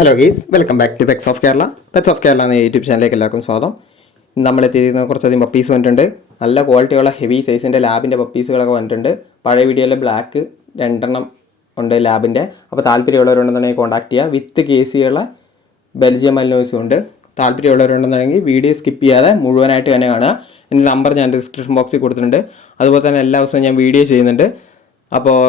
Hello guys, welcome back to pets of Kerala. Pets of Kerala എന്ന YouTube ചാനലിലേക്ക് എല്ലാവർക്കും സ്വാഗതം. നമ്മൾ എത്തിയിരിക്കുന്ന കുറച്ചധികം പപ്പീസ് വന്നിട്ടുണ്ട്. നല്ല ക്വാളിറ്റിയുള്ള ഹെവി സൈസിൻ്റെ ലാബിൻ്റെ പപ്പീസുകളൊക്കെ വന്നിട്ടുണ്ട്. പഴയ വീഡിയോയിൽ ബ്ലാക്ക് 2 ഉണ്ട് ലാബിൻ്റെ. അപ്പോൾ താല്പര്യമുള്ളവരുണ്ടെന്നുണ്ടെങ്കിൽ കോൺടാക്ട് ചെയ്യുക. വിത്ത് കേസിയുള്ള ബെൽജിയം മൽനോയ്സും ഉണ്ട്. താല്പര്യമുള്ളവരുണ്ടെന്നുണ്ടെങ്കിൽ വീഡിയോ സ്കിപ്പ് ചെയ്യാതെ മുഴുവനായിട്ട് തന്നെ കാണുക. എൻ്റെ നമ്പർ ഞാൻ ഡിസ്ക്രിപ്ഷൻ ബോക്സിൽ കൊടുത്തിട്ടുണ്ട്. അതുപോലെ തന്നെ എല്ലാ ദിവസവും ഞാൻ വീഡിയോ ചെയ്യുന്നുണ്ട്. അപ്പോൾ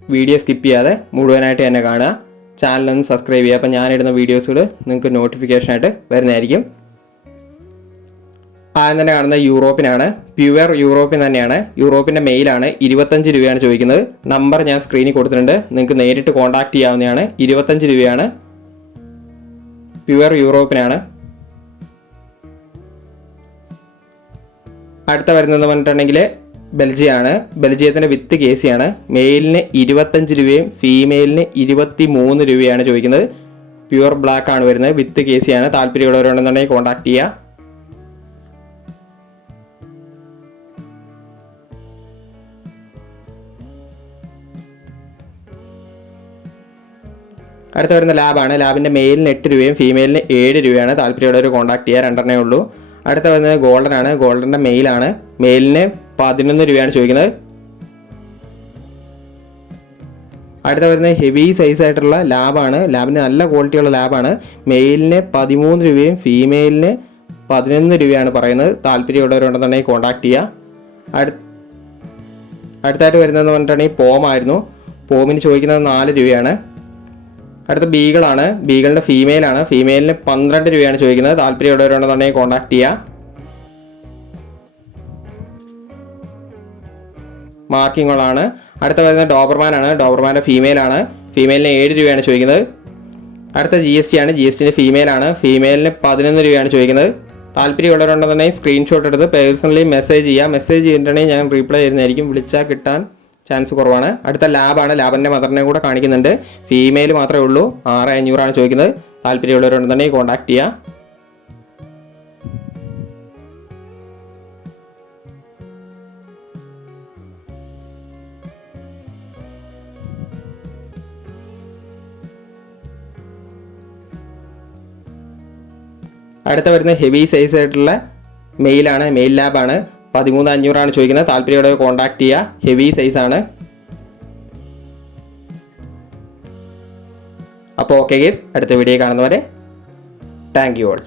വീഡിയോ സ്കിപ്പ് ചെയ്യാതെ മുഴുവനായിട്ട് തന്നെ കാണുക. ചാനലൊന്ന് സബ്സ്ക്രൈബ് ചെയ്യുക. അപ്പോൾ ഞാനിടുന്ന വീഡിയോസുകൾ നിങ്ങൾക്ക് നോട്ടിഫിക്കേഷനായിട്ട് വരുന്നതായിരിക്കും. ആദ്യം തന്നെ കാണുന്നത് യൂറോപ്പിനാണ്. പ്യുവർ യൂറോപ്പിൻ തന്നെയാണ്. യൂറോപ്പിൻ്റെ മെയിലാണ്. 25 രൂപയാണ് ചോദിക്കുന്നത്. നമ്പർ ഞാൻ സ്ക്രീനിൽ കൊടുത്തിട്ടുണ്ട്. നിങ്ങൾക്ക് നേരിട്ട് കോൺടാക്ട് ചെയ്യാവുന്നതാണ്. 25 രൂപയാണ്. പ്യുവർ യൂറോപ്പിനാണ്. അടുത്ത വരുന്നത് പറഞ്ഞിട്ടുണ്ടെങ്കിൽ ബെൽജിയമാണ്. ബെൽജിയത്തിൻ്റെ വിത്ത് കേസിയാണ്. മെയിലിന് 25 രൂപയും ഫീമെയിലിന് 23 രൂപയാണ് ചോദിക്കുന്നത്. പ്യുവർ ബ്ലാക്ക് ആണ് വരുന്നത്. വിത്ത് കേസിയാണ്. താല്പര്യമുള്ളവരുണ്ടെന്നുണ്ടെങ്കിൽ കോൺടാക്ട് ചെയ്യുക. അടുത്ത വരുന്ന ലാബാണ്. ലാബിൻ്റെ മെയിലിന് 8 രൂപയും ഫീമെയിലിന് 7 രൂപയാണ്. താല്പര്യമുള്ളവർ കോൺടാക്ട് ചെയ്യുക. 2 ഉള്ളൂ. അടുത്ത വരുന്നത് ഗോൾഡൻ ആണ്. ഗോൾഡൻ്റെ മെയിലാണ്. മെയിലിന് 11 രൂപയാണ് ചോദിക്കുന്നത്. അടുത്ത വരുന്നത് ഹെവി സൈസ് ആയിട്ടുള്ള ലാബാണ്. ലാബിന് നല്ല ക്വാളിറ്റിയുള്ള ലാബാണ്. മെയിലിന് 13 രൂപയും ഫീമെയിലിന് 11 രൂപയാണ് പറയുന്നത്. താല്പര്യമുള്ളവരുണ്ടെന്നുണ്ടെങ്കിൽ കോൺടാക്ട് ചെയ്യുക. അടുത്തായിട്ട് വരുന്നതെന്ന് പറഞ്ഞിട്ടുണ്ടെങ്കിൽ പോമായിരുന്നു. പോമിന് ചോദിക്കുന്നത് 4 രൂപയാണ്. അടുത്ത ബീഗിളാണ്. ബീഗിളിൻ്റെ ഫീമെയിലാണ്. ഫീമെയിലിന് 12 രൂപയാണ് ചോദിക്കുന്നത്. താല്പര്യമുള്ളവരുണ്ടെന്നുണ്ടെങ്കിൽ കോൺടാക്ട് ചെയ്യുക. മാർക്കിങ്ങുകളാണ്. അടുത്ത വരുന്നത് ഡോബർമാനാണ്. ഡോബർമാൻ്റെ ഫീമെയിലാണ്. ഫീമെയിലിന് 7 രൂപയാണ് ചോദിക്കുന്നത്. അടുത്ത GST ആണ്. GSTൻ്റെ ഫീമെയിലാണ്. ഫീമെയിലിന് 11 രൂപയാണ് ചോദിക്കുന്നത്. താല്പര്യമുള്ളവരുണ്ടെന്നുണ്ടെങ്കിൽ സ്ക്രീൻഷോട്ട് എടുത്ത് പേഴ്സണലി മെസ്സേജ് ചെയ്യുക. മെസ്സേജ് ചെയ്തിട്ടുണ്ടെങ്കിൽ ഞാൻ റീപ്ലൈ ചെയ്യുന്നതായിരിക്കും. വിളിച്ചാൽ കിട്ടാൻ ചാൻസ് കുറവാണ്. അടുത്ത ലാബാണ്. ലാബിൻ്റെ മദറിനെ കൂടെ കാണിക്കുന്നുണ്ട്. ഫീമെയിൽ മാത്രമേ ഉള്ളൂ. 6500 ചോദിക്കുന്നത്. താല്പര്യമുള്ളവരുണ്ടെന്നുണ്ടെങ്കിൽ കോൺടാക്ട് ചെയ്യുക. അടുത്ത വരുന്ന ഹെവി സൈസ് ആയിട്ടുള്ള മെയിലാണ്. മെയിൽ ലാബാണ്. 13,500 ചോദിക്കുന്നത്. താല്പര്യമുള്ളവർ കോൺടാക്ട് ചെയ്യുക. ഹെവി സൈസാണ്. അപ്പോൾ ഓക്കെ ഗൈസ്, അടുത്ത വീഡിയോ കാണുന്നവരെ താങ്ക് യു ഓൾ.